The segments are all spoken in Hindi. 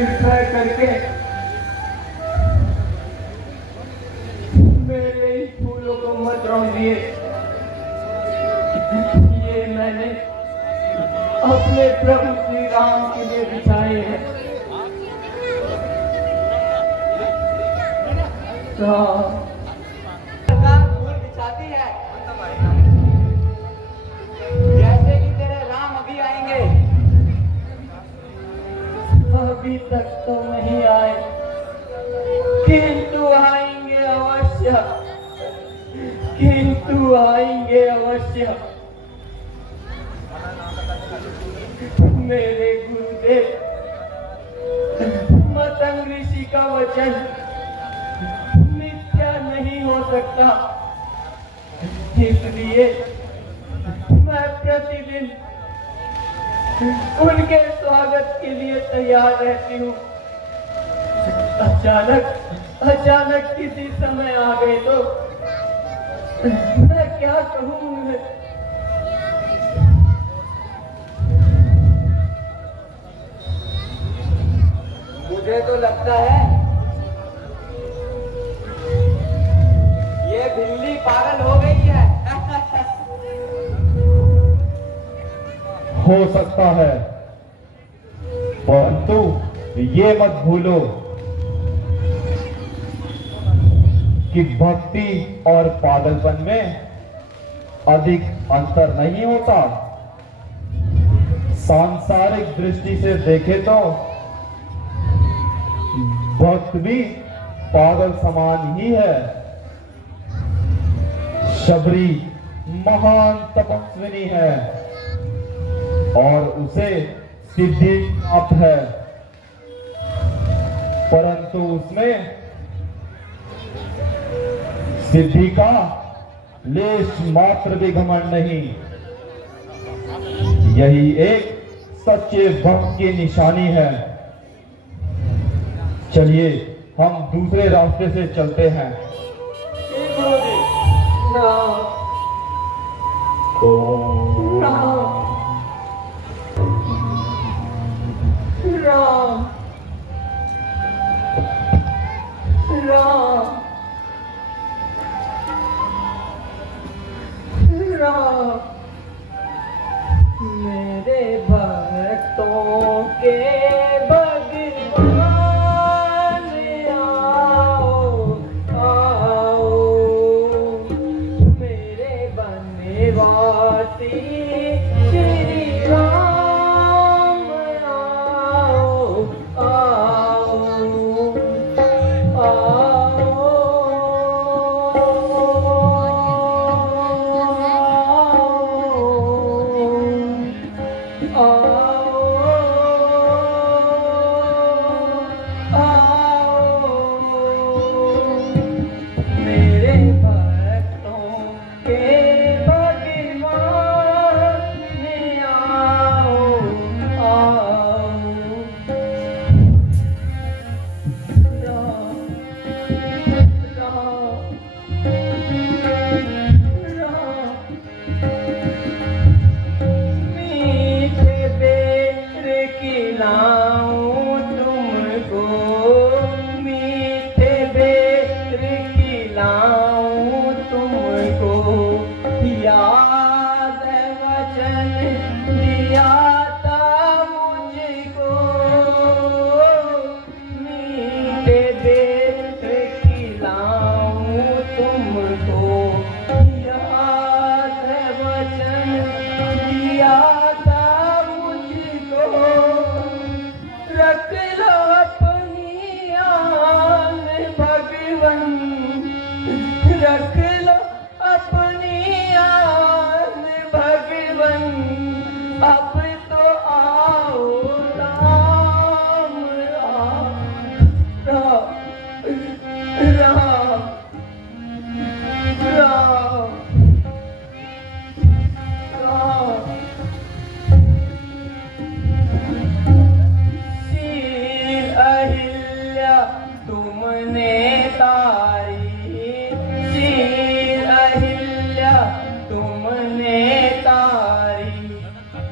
कृपा करके मेरे इन फूलों को मत रौंदिए। ये मैंने अपने प्रभु श्री राम के लिए बिछाए हैं। फूल बिछाती है जैसे कि तेरे राम अभी आएंगे। अभी तक तो नहीं आए, किंतु आएंगे अवश्य, किंतु आएंगे अवश्य। मेरे गुरुदेव मतंग ऋषि का वचन मिथ्या नहीं हो सकता, इसलिए मैं प्रतिदिन उनके स्वागत के लिए तैयार रहती हूँ। अचानक किसी समय आ गए तो मैं क्या कहूँ। मुझे तो लगता है ये बिल्ली पागल हो गई है। हो सकता है, परंतु ये मत भूलो कि भक्ति और पागलपन में अधिक अंतर नहीं होता। सांसारिक दृष्टि से देखे तो भक्त भी पागल समान ही है। शबरी महान तपस्विनी है और उसे सिद्धि प्राप्त है, परंतु उसमें सिद्धि का लेश मात्र भी घमंड नहीं। यही एक सच्चे भक्त की निशानी है। चलिए हम दूसरे रास्ते से चलते हैं। राम राम राम, मेरे भक्तों के भगवान आओ आओ, मेरे बनवासी श्री राम आओ आओ आओ।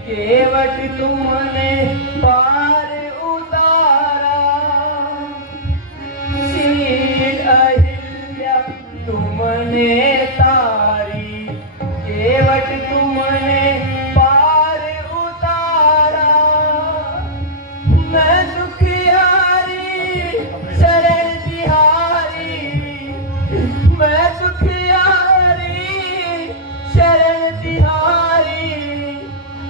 केवट तुमने पार उतारा, तुमने तारी, केवट तुमने पार उतारा। मैं दुखियारी शरण बिहारी, मैं दुखियारी शरण बिहारी,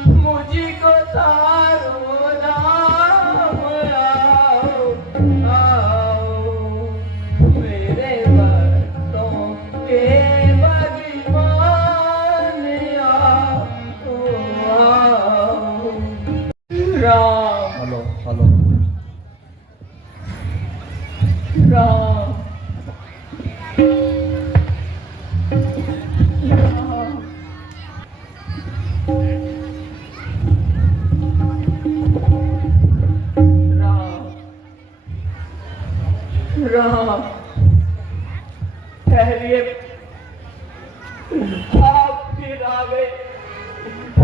मुझको तारो राम आओ आओ, मेरे भक्तों के भगवान आओ आओ। Ram hello hello. राम राम, ठहरिए, आप फिर आ गए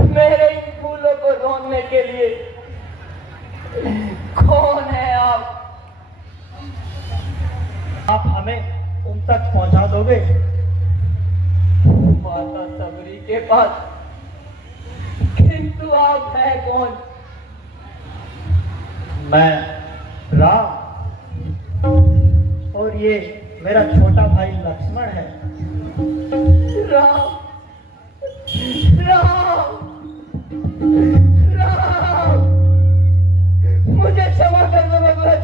मेरे इन फूलों को रोने के लिए। कौन है आप? आप हमें उन तक पहुंचा दोगे? माता सबरी के पास, किंतु आप है कौन? मैं राम, और ये मेरा छोटा भाई लक्ष्मण है। राम राम राम, मुझे क्षमा कर दो भगवान,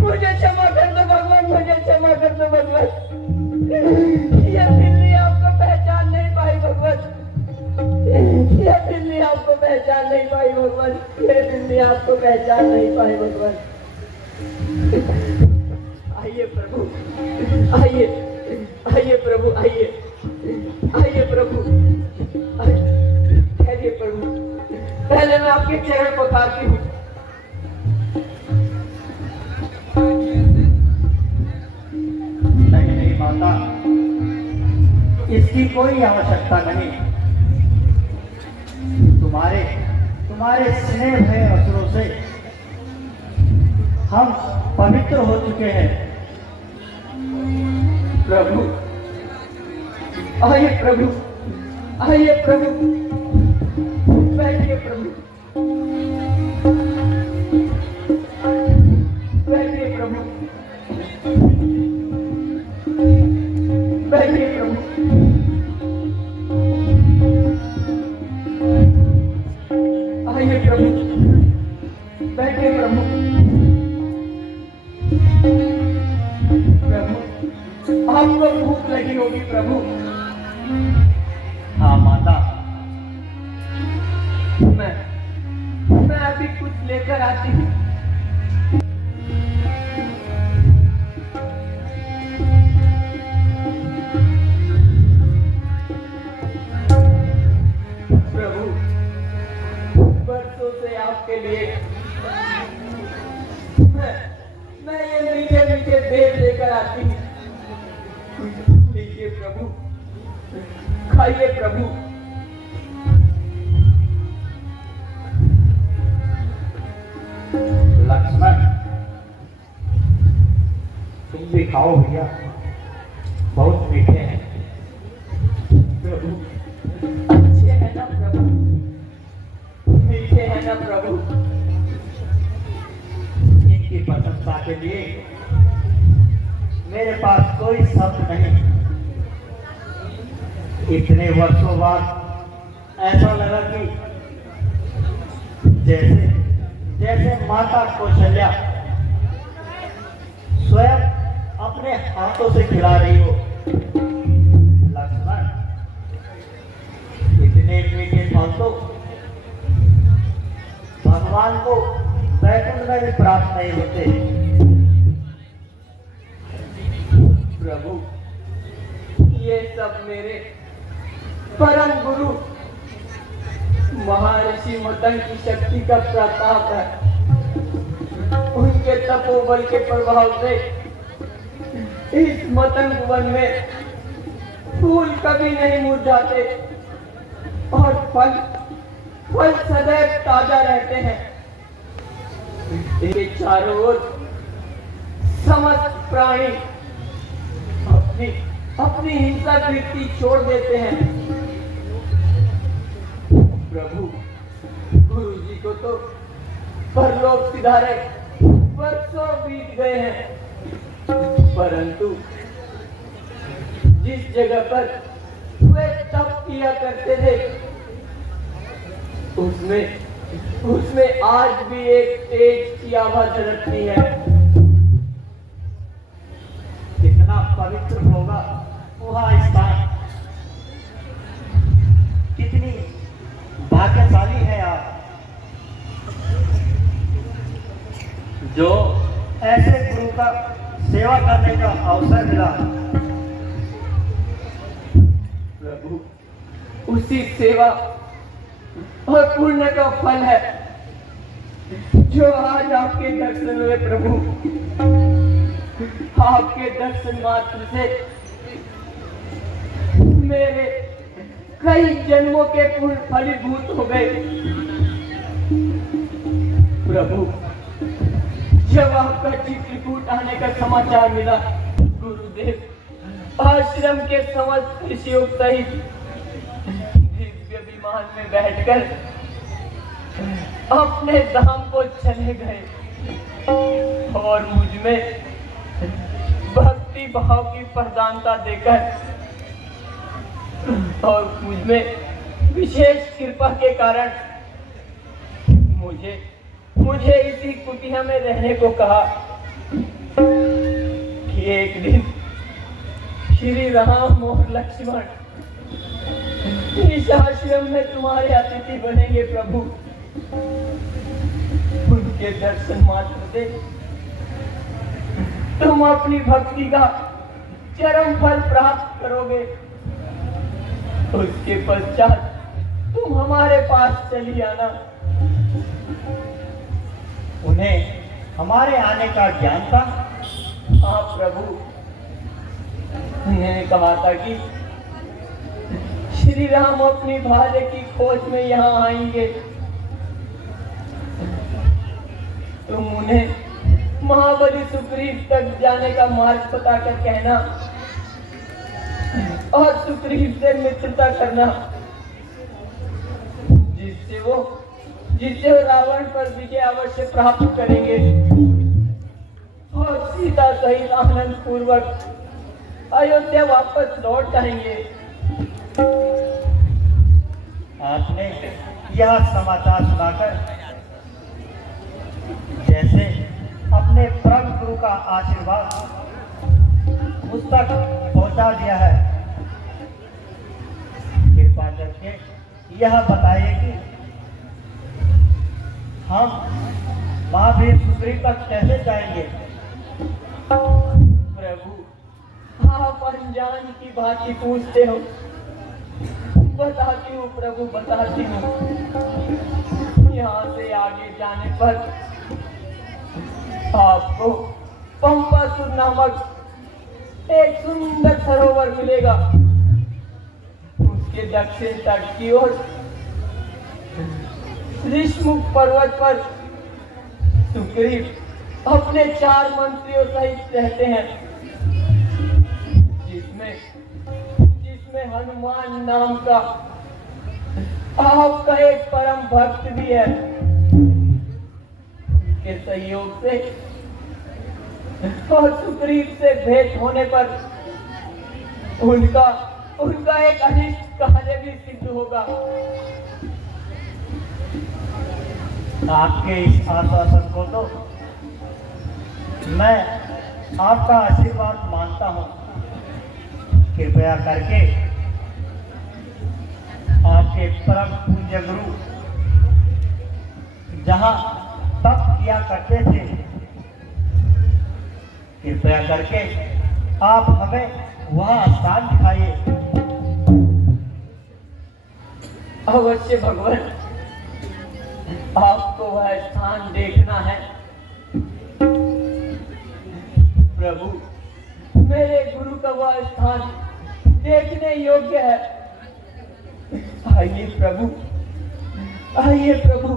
मुझे क्षमा कर दो भगवान, मुझे क्षमा कर दो भगवान। ये बिल्ली आपको पहचान नहीं पाई भगवान, ये बिल्ली आपको पहचान नहीं पाई भगवान, ये बिल्ली आपको पहचान नहीं पाई भगवान। आइए प्रभु, आइए आइए प्रभु, आइए आइए प्रभु, ठहरिए प्रभु, पहले मैं आपके चरण पखारती हूँ। नहीं नहीं माता, इसकी कोई आवश्यकता नहीं। तुम्हारे स्नेह भय असुरों से हम पवित्र हो चुके हैं। प्रभु आइए प्रभु, आइए प्रभु, बैठिए प्रभु, बैठिए प्रभु, बैठिए प्रभु, आइए प्रभु, बैठिए प्रभु। प्रभु आपको भूख लगी होगी प्रभु। हाँ माता, मैं अभी कुछ लेकर आती हूँ। प्रभु बरसों से आपके लिए मैं ये मीठे मीठे बेर लेकर आती हूँ। लीजिए प्रभु, खाइए प्रभु। लक्ष्मण तुम भी खाओ भैया, बहुत मीठे हैं। प्रभु अच्छे हैं ना प्रभु, मीठे हैं ना प्रभु। इनकी प्रशंसा के लिए मेरे पास कोई शब्द नहीं। इतने वर्षों बाद ऐसा लगा कि जैसे माता कौशल्या स्वयं अपने हाथों से खिला रही हो। लक्ष्मण, इतने मीठे फल तो भगवान को वैकुंठ में भी प्राप्त नहीं होते। प्रभु ये सब मेरे परम गुरु महर्षि मतंग की शक्ति का प्रताप है। उनके तपोबल के प्रभाव से इस मतंग वन में फूल कभी नहीं मुरझाते और फल सदैव ताजा रहते हैं। इनके चारों ओर समस्त प्राणी अपनी अपनी हिंसक वृत्ति छोड़ देते हैं। प्रभु, गुरु जी को तो परलोक सिधारे वर्षों बीत गए हैं, परंतु जिस जगह पर वे तप किया करते थे उसमें आज भी एक तेज की आभा झलकती है। कितना पवित्र होगा वह स्थान, कितनी भाग्यशाली है आप जो ऐसे गुरु का सेवा करने का अवसर मिला। प्रभु, उसी सेवा और पुण्य का फल है जो आज आपके दर्शन हुए। प्रभु, आपके दर्शन मात्र से मेरे कई जन्मों के पुण्य फलीभूत हो गए। प्रभु, जब आपका चित्रकूट आने का समाचार मिला, गुरुदेव आश्रम के समस्त ऋषियों सहित दिव्य विमान में बैठकर अपने धाम को चले गए और मुझमें भक्ति भाव की प्रधानता देकर और मुझमें विशेष कृपा के कारण मुझे इसी कुटिया में रहने को कहा कि एक दिन श्री राम और लक्ष्मण इस आश्रम में तुम्हारे अतिथि बनेंगे। प्रभु, उनके दर्शन मात्र से तुम अपनी भक्ति का चरम फल प्राप्त करोगे। उसके पश्चात तुम हमारे पास चली आना। उन्हें हमारे आने का ज्ञान था? हाँ प्रभु, उन्होंने कहा था कि श्री राम अपनी भार्य की खोज में यहाँ आएंगे। तुम उन्हें महाबली सुग्रीव तक जाने का मार्ग बताकर कहना और सुग्रीव से मित्रता करना, जिससे वो रावण पर विजय अवश्य प्राप्त करेंगे और सीता सहित आनंद पूर्वक अयोध्या वापस लौट आएंगे। आपने यह समाचार सुनाकर जैसे अपने परम गुरु का आशीर्वाद मुझ तक पहुंचा दिया है। कृपा करके यह बताइए कि हम महावीर सुग्रीव तक कैसे जाएंगे? प्रभु, आप अनजान की भांति पूछते हो। बताती हूँ प्रभु, बताती हूँ। यहाँ से आगे जाने पर आपको पंपासुर नामक एक सुंदर सरोवर मिलेगा। उसके दक्षिण तट की ओर ऋषमुख पर्वत पर सुग्रीव अपने 4 मंत्रियों सहित रहते हैं, जिसमें हनुमान नाम का आपका एक परम भक्त भी है। के सहयोग से और सुग्रीव से भेंट होने पर उनका एक अनिष्ट कार्य भी सिद्ध होगा। आपके इस आश्वासन को तो मैं आपका आशीर्वाद मानता हूँ। कृपया करके आपके परम पूज्य गुरु जहाँ तप किया करते थे, कृपया करके आप हमें वह स्थान दिखाइए। अवश्य भगवान, आपको वह स्थान देखना है। प्रभु, मेरे गुरु का वह स्थान देखने योग्य है। आइए प्रभु, आइए प्रभु।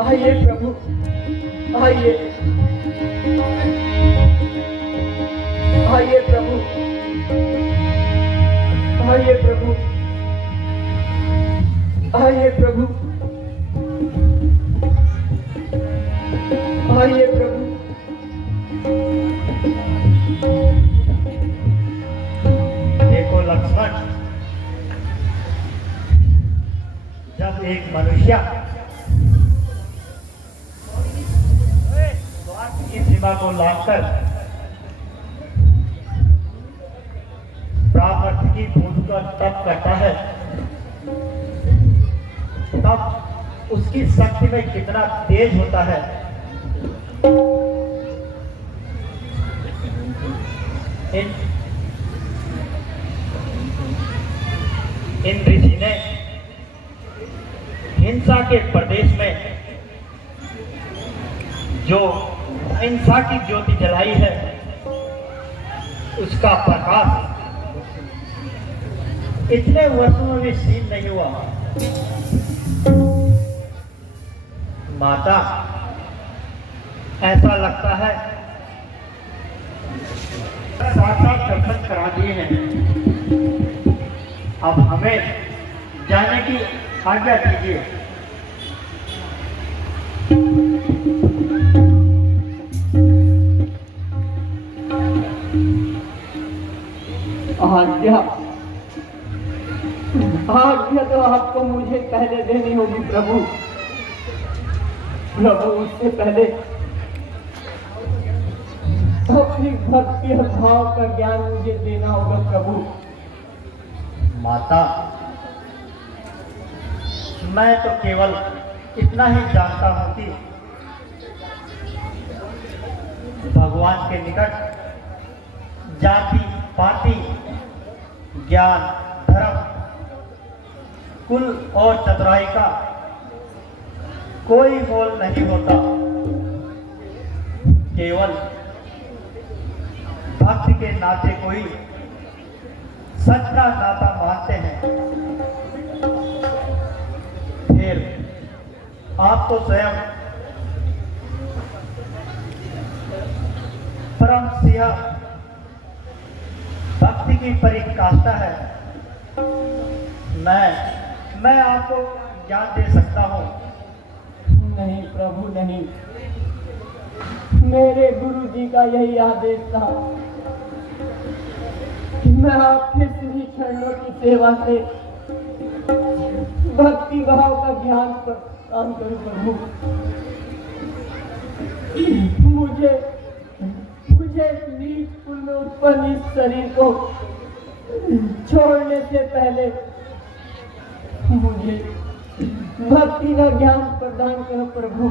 आइए प्रभु, आइए। आइए प्रभु, आइए प्रभु, आइए प्रभु। देखो लक्ष्मण, जब एक मनुष्य स्वार्थ की सीमा को लांघकर प्राप्त की बूंद का तप करता है, तब उसकी शक्ति में कितना तेज होता है। इन ऋषि ने हिंसा के प्रदेश में जो अहिंसा की ज्योति जलाई है, उसका प्रकाश इतने वर्षों में भी क्षीण नहीं हुआ। माता, ऐसा लगता है साक्षात दर्शन करा दिए हैं। अब हमें जाने की आज्ञा कीजिए। आज्ञा, आज्ञा तो आपको मुझे पहले देनी होगी प्रभु। प्रभु, उससे पहले अपनी भक्ति और भाव का ज्ञान मुझे देना होगा प्रभु। माता, मैं तो केवल इतना ही जानता हूं कि भगवान के निकट जाति पाति, ज्ञान, धर्म, कुल और चतुराई का कोई मोल नहीं होता। केवल भक्त के नाते कोई सच्चा नाता मानते हैं। फिर आप तो स्वयं परम सिंह भक्ति की परिकाष्ठा है। मैं आपको ज्ञान दे सकता हूँ। नहीं प्रभु, नहीं। मेरे गुरु जी का यही आदेश था कि मैं आपके श्री चरणों की सेवा से भक्ति भाव का ज्ञान प्रदान करूं प्रभु। मुझे नीच कुल में उत्पन्न इस शरीर को छोड़ने से पहले मुझे भक्ति का ज्ञान प्रदान करो प्रभु।